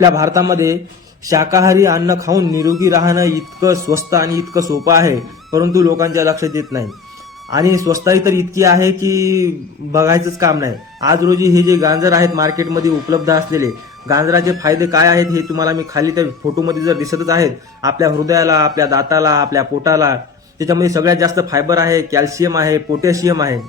आपल्या भारतामध्ये शाकाहारी अन्न खाऊन निरोगी राहणं इतकं स्वस्त आणि इतकं सोपं आहे, परंतु लोकांच्या लक्षात येत नाही. आणि स्वस्ताई तर इतकी आहे की बघायचंच काम नाही. आज रोजी हे जे गांजर आहेत मार्केटमध्ये उपलब्ध असलेले, गांजराचे फायदे काय आहेत हे तुम्हाला मी खाली त्या फोटोमध्ये जर दिसतच आहेत. आपल्या हृदयाला, आपल्या दाताला, आपल्या पोटाला त्याच्यामध्ये सगळ्यात जास्त फायबर आहे, कॅल्शियम आहे, पोटॅशियम आहे.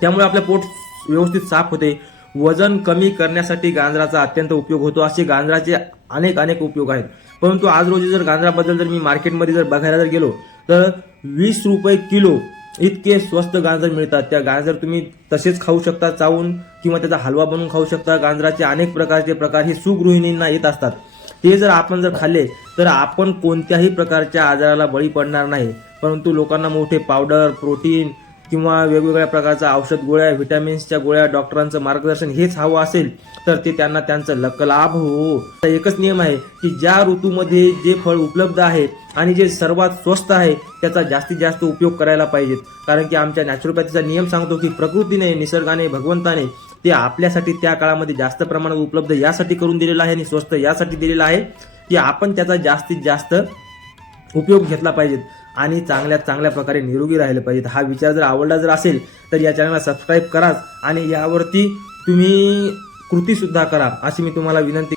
त्यामुळे आपलं पोट व्यवस्थित साफ होते. वजन कमी करण्यासाठी गांजराचा अत्यंत उपयोग होतो. असे गांजराचे अनेक उपयोग आहेत. परंतु आज रोजी जर गांजराबद्दल जर मी मार्केटमध्ये जर बघायला जर गेलो तर 20 रुपये किलो इतके स्वस्त गांजर मिळतात. त्या गांजर तुम्ही तसेच खाऊ शकता चावून, किंवा त्याचा हलवा बनवून खाऊ शकता. गांजराचे अनेक प्रकारचे प्रकार हे सुगृहिणींना येत असतात. ते जर आपण जर खाल्ले तर आपण कोणत्याही प्रकारच्या आजाराला बळी पडणार नाही. परंतु लोकांना मोठे पावडर, प्रोटीन किंवा वेगवेगळ्या प्रकारच्या औषध गोळ्या, व्हिटॅमिन्सच्या गोळ्या, डॉक्टरांचं मार्गदर्शन हेच हवं असेल तर ते त्यांना त्यांचं लाभ हो. एकच नियम आहे की ज्या ऋतूमध्ये जे फळ उपलब्ध आहे आणि जे सर्वात स्वस्त आहे त्याचा जास्तीत जास्त उपयोग करायला पाहिजेत. कारण की आमच्या नॅचरोपॅथीचा नियम सांगतो की प्रकृतीने, निसर्गाने, भगवंताने ते आपल्यासाठी त्या काळामध्ये जास्त प्रमाणात उपलब्ध यासाठी करून दिलेलं आहे आणि स्वस्त यासाठी दिलेलं आहे की आपण त्याचा जास्तीत जास्त उपयोग घेतला पाहिजेत आणि चांगल्या प्रकारे निरोगी राहिले पाहिजेत. हा विचार जर आवडला जर असेल तर या चॅनलला सबस्क्राईब कराच आणि यावरती तुम्ही कृतीसुद्धा करा अशी मी तुम्हाला विनंती